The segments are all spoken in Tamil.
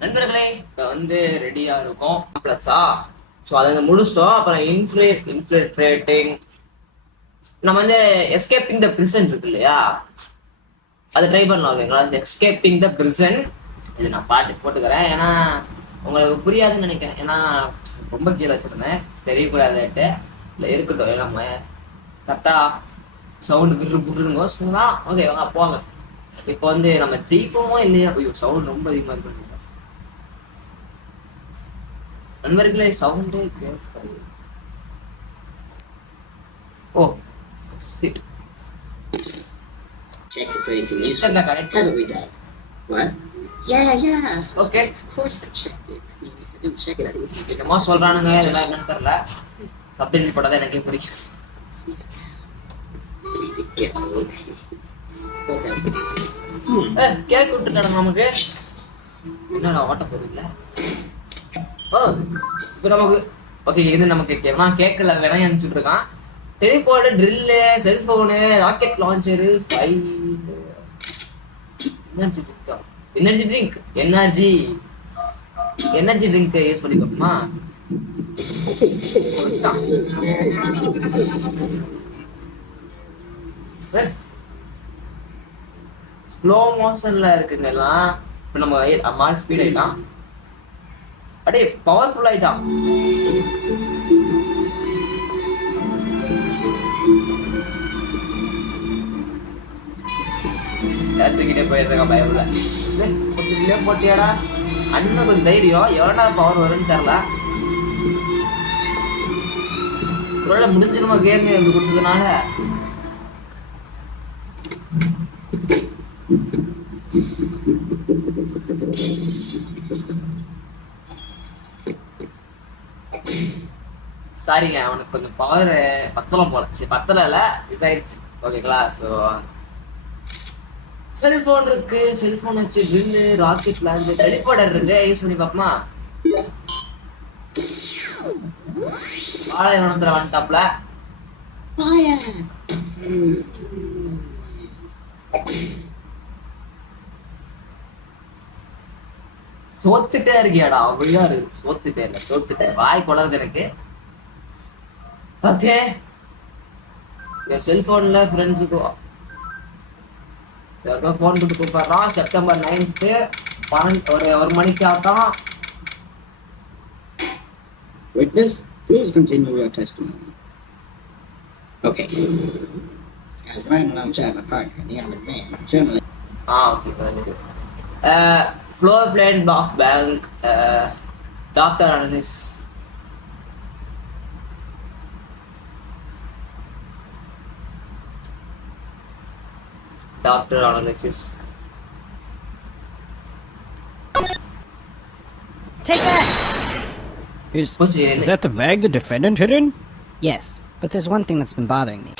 நண்பர்களே இப்போ ரெடியா இருக்கும் ப்ளஸா. ஸோ அதை முடிச்சிட்டோம். அப்புறம் இன்ஃபில்ட்ரேட்டிங் நம்ம எஸ்கேப்பிங் த பிரிசன் இருக்கு இல்லையா, அதை ட்ரை பண்ணலாம். ஓகேங்களா, எஸ்கேப்பிங் த பிரிசன். இது நான் பாட்டு போட்டுக்கிறேன், ஏன்னா உங்களுக்கு புரியாதுன்னு நினைக்கிறேன். ஏன்னா ரொம்ப கீழே வச்சிருந்தேன், தெரியக்கூடாதுன்ட்டு. இல்லை இருக்கட்டும், நம்ம கரெக்டா சவுண்டு கிட்டு புட்டுருங்க சொன்னா. ஓகே வாங்க போங்க. இப்போ நம்ம ஜெயிப்போமோ இல்லையா? ஐயோ சவுண்ட் ரொம்ப அதிகமாக இருக்கு நண்பர்களே, சவுண்டே கேட்கல. ஓ chit. Check it for anything useful. Check that, correct? Haven't we done? What? Yeah. Okay. Of course I checked it. I mean, if I didn't check it, I think it's gonna என்னமோ சொல்றானுங்க, இதெல்லாம் என்னன்னு தெரியல. சப்டைட்டில் போட்டா எனக்கே புரியும். கேக் விட்டுட்டாங்க நமக்கு. என்னடா ஓட்ட போகுதுல்ல. ஓ இப்போ நமக்கு ஓகே. இது நமக்கு கேட்கல, வேணா அனுப்பிச்சுட்டு இருக்கான். Teleport, drill, cellphone, rocket launcher, file, energy drink energy drink use பண்ணி பார்ப்போமா? ஸ்லோ மோஷன்ல இருக்குங்க எல்லாம். இப்போ நம்ம அம்மா ஸ்பீட் ஆயிட்டான், அப்படியே பவர்ஃபுல் ஆயிட்டான். எடுத்துக்கிட்டே போயிருக்கான் பயவுல. போட்டியாடா அண்ணன் கொஞ்சம் தைரியம். எவ்வளோ பவர் வரும்னு தெரியல. ஒருவேளை முடிஞ்சிருமா கேம் இது கொடுத்ததுனால. சாரிங்க, அவனுக்கு கொஞ்சம் பவர் பத்தலம் போல. சரி பத்தல இதாயிருச்சு. ஓகேங்களா, ஸோ செல்போன் இருக்கு, செல்போன் வச்சு ட்ரில்லு, ராக்கெட் லான்ச், டெலிபோர்டர் இருக்கு. யூஸ் பண்ணி பார்ப்போமா? பாலைவனத்துல வந்துட்டாப்ல. சோத்துட்டே இருக்கியாடா? அப்படிதான் இருக்கு. சோத்துட்டேன் வாய் கொளருது எனக்கு. ஓகே, என் செல்போன்ல ஃப்ரெண்ட்ஸுக்கு ஃபோன் போட்டு கூப்பிடுறான். செப்டம்பர் 9th ஒரு மணிக்கு ஆகட்டும். Witness, please continue your testimony. Okay. I was riding alongside my partner in the armored van. Generally. Okay. Floor plan of bank, doctor analysis. Doctor analysis. Take that! Is that the bag the defendant hid in? Yes, but there's one thing that's been bothering me.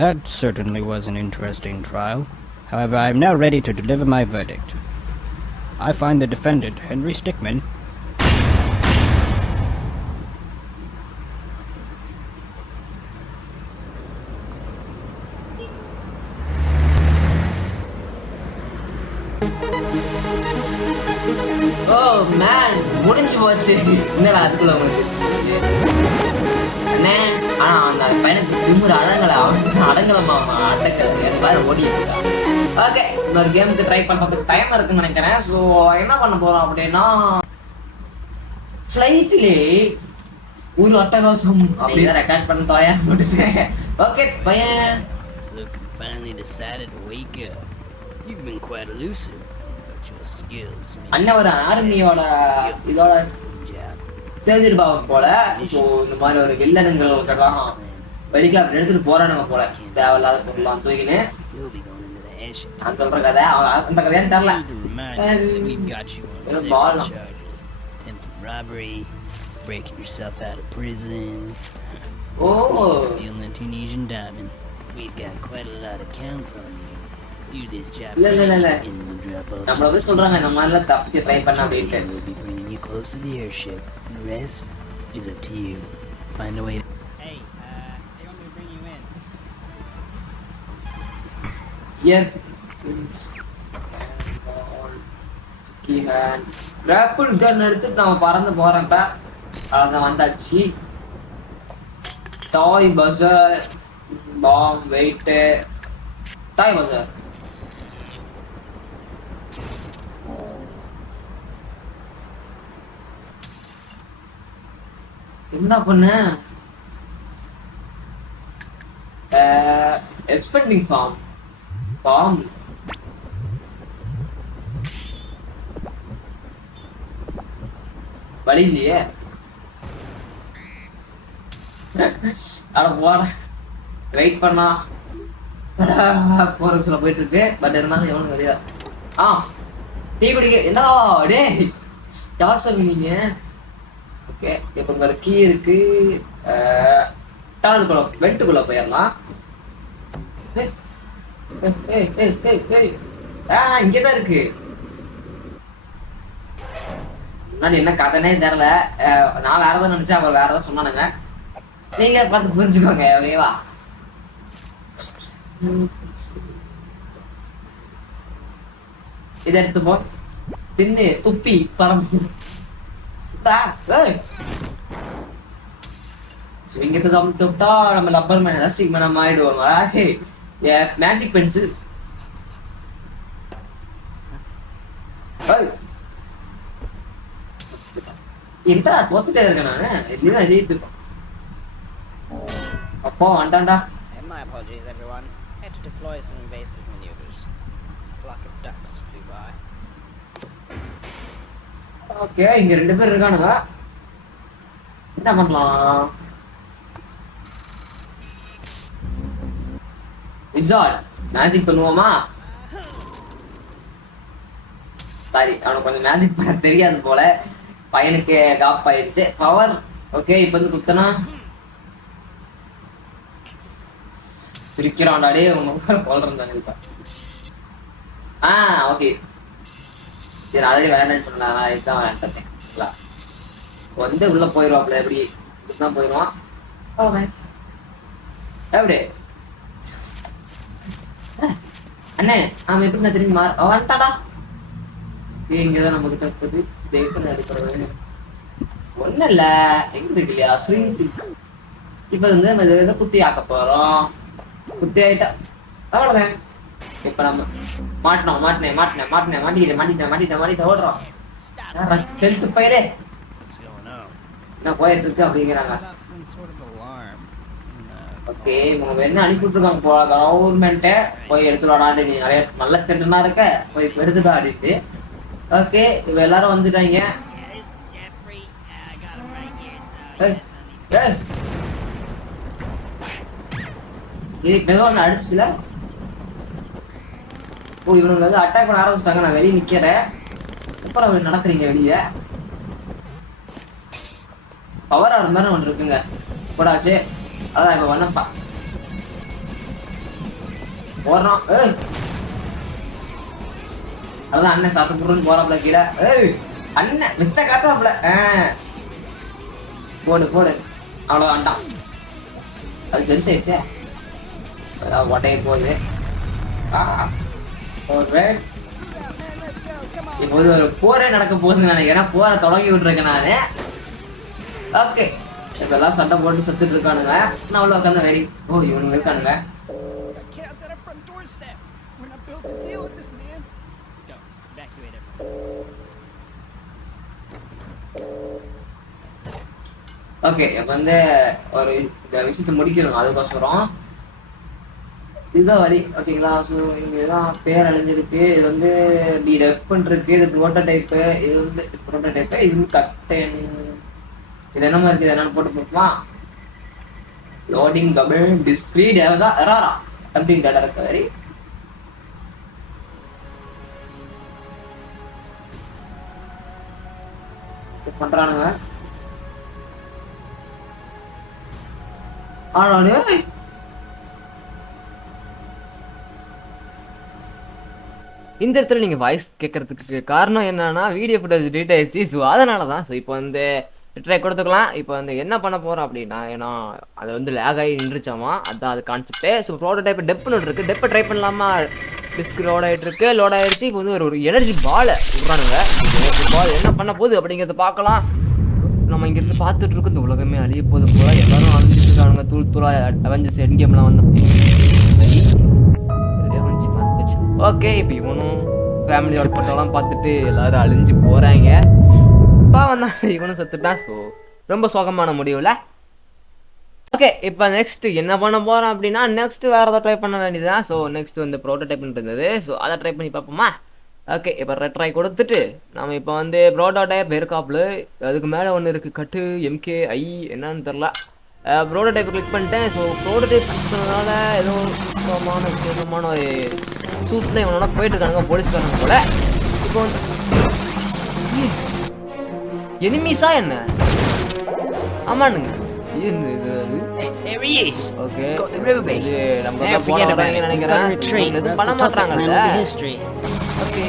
That certainly was an interesting trial. However, I am now ready to deliver my verdict. I find the defendant, Henry Stickmin, Oh man, முடிஞ்சு போச்சு. என்னடா அதுக்குள்ள முடிஞ்சிருச்சு அண்ணே. ஆனா அந்த பையனுக்கு திமுற அடங்கலமா என் பாரு ஓடி. ஓகே, இன்னொரு கேமுக்கு ட்ரை பண்றதுக்கு டைம் இருக்குன்னு நினைக்கிறேன். ஸோ என்ன பண்ண போறோம் அப்படின்னா, ஃப்ளைட்லே ஒரு அட்டகாசம் அப்படின்னு ரெக்கார்ட் பண்ண தொலையா போட்டுட்டேன். ஓகே பையன். Look, finally decided to wake up. You've been quite elusive. அண்ணன் ஒரு ஆர்மியோட இதோட சேர்ந்திருப்பாங்க போல. ஸோ இந்த மாதிரி ஒரு வில்லனுங்கள் ஒருத்தலாம் வெடிக்காப் எடுத்துட்டு போறானுங்க போல, தேவையில்லாத பொருளாம் தூக்கின்னு. நான் சொல்ற கதை அந்த கதையான்னு தெரியல. ஒரு பால் breaking yourself out of prison. Stealing a Tunisian diamond. We've got quite a lot of counts on you. Do this job. இல்ல நம்மள வந்து சொல்றாங்க இந்த மாதிரி தப்பி ட்ரை பண்ண அப்படிட்டு. We'll be bringing you close to the airship. The rest is up to you. Find a way. Hey, they want me to bring you in. Yeah. Grapple gun எடுத்துட்டு நம்ம பறந்து போறேன். இப்ப அதான் வந்தாச்சு. Toy buzzer bomb wait toy buzzer என்ன பண்ண? எக்ஸ்பெக்டிங் ஃபார்ம் வழி இல்லையே. அட போற வெயிட் பண்ணா போறக்ஸ்ல போயிட்டு இருக்கு. பட் இருந்தாலும் எவனும் வெளியா டீ குடிக்க என்ன டே யார் சொன்னீங்க? ஓகே இப்போ உங்க கீ இருக்கு. டனலுக்குள்ள வெட்டுக்குள்ள போயிடலாம். இங்கதான் இருக்கு. முன்னாடி என்ன கதைனே தெரியல. நான் வேற ஏதாவது நினைச்சேன், அவர் வேற ஏதாவது சொன்னானுங்க. நீங்க பார்த்து புரிஞ்சுக்கோங்க. ஓகேவா? இதை எடுத்துப்போ தின்னு துப்பி பரம்பு இங்க தொட்டா நம்ம லப்பர் மேன் ஸ்டிக் மேன் ஆயிடுவாங்களா? மேஜிக் பென்சில் எந்தா தோத்துட்டே இருக்கேன் நானு. இல்லைதான் எழுதிட்டு அப்போ வண்டாண்டா. My apologies, everyone. Had to deploy some invasive maneuvers. A flock of ducks flew by. Okay இங்க 2 பேர் இருக்கானுங்க. என்ன பண்ணலாம்? விசார்ட் மேஜிக் பண்ணுவோமா? சாரி, அவனுக்கு கொஞ்சம் மேஜிக் பண்ண தெரியாது போல. பையனுக்கு காப் ஆயிடுச்சு பவர். ஓகே இப்போ வந்து குத்தனா சிரிக்கிறான்டாடே. உங்க போல்றேன் தானே. ஓகே சரி, ஆல்ரெடி விளையாண்டேன்னு சொன்னேன். இதுதான் விளையாண்டுட்டேன். வந்து உள்ள போயிடுவாப்ல. எப்படி இப்படிதான் போயிடுவான். அவ்வளோதான். எப்படி அண்ணே அவன் எப்படி நான் திரும்பி வந்துட்டாடா. இங்கதான் நம்ம கிட்ட இருக்குது. தேய்ப்பண்ண அடிப்படுறது ஒன்னும் இல்ல. எங்க இருக்கு இல்லையா ஸ்ரீங்க். இப்ப வந்து நம்ம இதை குட்டி ஆக்க போறோம். குட்டி ஆயிட்டா அவ்வளவுதான். இப்ப நம்ம மாட்டிட்டேன் ஓடுறோம். ஹெல்த் பயிரே என்ன போயிட்டு இருக்கு அப்படிங்கிறாங்க. ஓகே இவங்க என்ன அனுப்பிட்டு இருக்காங்க போல கவர்மெண்ட்டை. போய் எடுத்துடாடான்னு நீ நிறைய நல்ல சென்டனா இருக்க போய் எடுத்துட்டா அப்படின்ட்டு. ஓகே இப்ப எல்லாரும் வந்துட்டாங்க. இதுக்கு மெதுவா வந்து அடிச்சுல. இவனுங்க வந்து அட்டாக் பண்ண ஆரம்பிச்சிட்டாங்க. நான் வெளியே நிக்கிறேன். அப்புறம் அப்படி நடக்குறீங்க வெளியே. பவர் ஆறு மாதிரி ஒன்று இருக்குங்க கூடாச்சு. அதான் இப்ப பண்ணப்பா போடுறோம். அதான் அண்ணன் சாப்பிட்டு போடுன்னு போறாப்ல கீழே. அண்ணன் வித்த காட்டுறாப்ல. போடு அவ்வளவுதான்டான். அது பெருசாயிடுச்சே. ஒட்டைய போகுது. இப்போ ஒரு போரே நடக்க போகுதுன்னு நினைக்கிறேன். போரை தொடங்கி விட்டுருக்கேன் நானு. ஓகே இப்ப எல்லாம் சண்டை போட்டு செத்துட்டு இருக்கானுங்க. நான் உள்ள உட்காந்து வெடி. இவனுங்க இருக்கானுங்க. ஓகே இப்ப வந்து ஒரு இந்த விஷயத்த முடிக்கணும். அதுக்கோசரம் இதுதான் வழி. ஓகேங்களா? ஸோ இங்கதான் பேர் அழிஞ்சிருக்கு. இது வந்து டெப்பன் இருக்கு. இது ப்ரோட்டோடைப்பு. இது வந்து ப்ரோட்டோடைப்பு. இது வந்து கட்டன். இது என்னமா இருக்குது என்னன்னு போட்டு பார்ப்போமா? லோடிங் டபுள் டிஸ்கிரீட் எராரா கம்ப்ளீட் டேட்டா ரெக்கவரி. பண்றானுங்க. இந்த இடத்துல நீங்கள் வாய்ஸ் கேட்கறதுக்கு காரணம் என்னன்னா வீடியோ ஃபுட்டேஜ் டீட் ஆயிடுச்சு. ஸோ அதனால தான். ஸோ இப்போ வந்து ட்ரை கொடுத்துக்கலாம். இப்போ வந்து என்ன பண்ண போகிறோம் அப்படின்னா, ஏன்னா அது வந்து லேக் ஆகி நின்றுச்சாமா. அதுதான் அது கான்செப்டே. ஸோ ப்ரோட்டோடைப் டெப்னு இருக்குது. டெப்பை ட்ரை பண்ணலாமா டிஸ்க் லோட் ஆகிட்டு இருக்கு. லோட் ஆகிடுச்சு. இப்போ வந்து ஒரு எனர்ஜி பாலை விட்றானுங்க. எனர்ஜி பால் என்ன பண்ண போகுது அப்படிங்கிறத பார்க்கலாம். நம்ம இங்கேருந்து பார்த்துட்டு இருக்கு. இந்த உலகமே அழிய போது போல எல்லாரும் அழிஞ்சிட்டு இருக்கானுங்க. தூள் தூளாக அவெஞ்சர்ஸ் எண்ட் கேம்லாம் வந்தோம். ஓகே, இப்போ இவனும் ஃபேமிலியோட போட்டோலாம் பார்த்துட்டு எல்லாரும் அழிஞ்சு போகிறாங்க. இப்போ வந்தான் இவனும் செத்துட்டான். ஸோ ரொம்ப சோகமான முடிவில். ஓகே, இப்போ நெக்ஸ்ட் என்ன பண்ண போகிறோம் அப்படின்னா நெக்ஸ்ட் வேறு ஏதாவது ட்ரை பண்ண வேண்டியதுதான். ஸோ நெக்ஸ்ட் வந்து ப்ரோட்டோடைப்னு இருந்தது. ஸோ அதை ட்ரை பண்ணி பார்ப்போமா? ஓகே, இப்போ ரெட்ரை கொடுத்துட்டு நம்ம இப்போ வந்து ப்ரோட்டோடைப் இருக்காப்புல. அதுக்கு மேலே ஒன்று இருக்குது, கட்டு MKI என்னன்னு தெரில. ப்ரோட்டோடைப் கிளிக் பண்ணிட்டேன். ஸோ ப்ரோட்டோடைப் பண்ணதுனால ஏதோ விசேஷமான ஒரு சூட்டில் இவனோட போயிட்டு இருக்கானுங்க போலீஸ்காரங்க போல. இப்போ வந்து எனிமீஸா என்ன? ஆமானுங்க. There he is. Okay, He's got the ruby. இது நம்ம Now தான் போன forget about வராங்க it. We've got to நினைக்கிறேன். retreat. எதுவும் That's பண்ண the topic மாட்டாங்கல்ல. now will be history. Okay,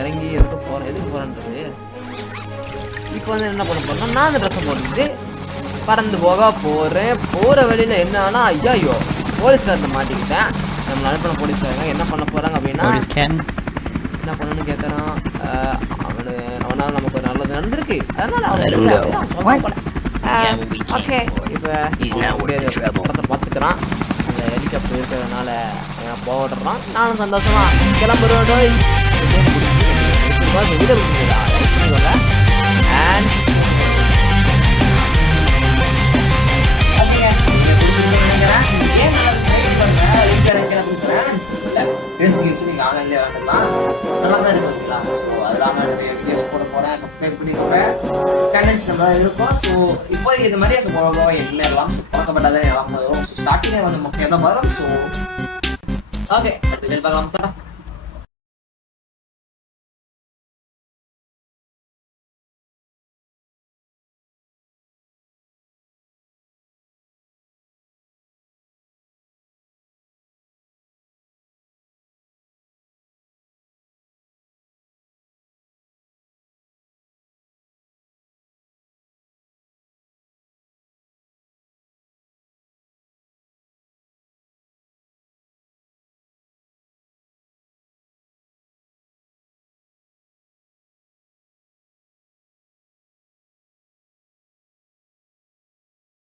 இறங்கி எதுக்கு போகிறேன், எதுக்கு போகிறேன்றது. இப்போ வந்து என்ன பண்ண போகிறேன்னா நான் அந்த ட்ரெஸ்ஸை போட்டுட்டு பறந்து போக போகிறேன். போகிற வழியில் என்ன ஆனால் ஐயோ போலீஸ்காரத்தை மாட்டிக்கிட்டேன். நம்ம அனுப்பின போலீஸ்காரங்க என்ன பண்ண போகிறாங்க அப்படின்னா என்ன பண்ணணும்னு கேட்குறான். அவனால் நமக்கு ஒரு நல்லது நடந்திருக்கு. அதனால ஓகே, இப்போ படத்தை பார்த்துக்கிறான். அந்த ஹெலிகாப்டர் இருக்கிறதுனால போடுறான். நானும் சந்தோஷமா கிளம்புறோம். அண்ட் நல்லா தான் இருக்குங்களா? ஸோ அதெல்லாம் நிறைய வீடியோஸ் போட போகிறேன். சப்ஸ்கிரைப் பண்ணி போகிறேன். கண்டென்ட்ஸ் நல்லா இருக்கும். ஸோ இப்போதைக்கு இது மாதிரி போக என்னெல்லாம் பழக்கப்பட்டதான் எல்லாம் வரும். ஸோ ஸ்டார்டிங்கே கொஞ்சம் முக்கியம் தான் வரும். ஸோ ஓகே, அடுத்த பார்க்கலாம்.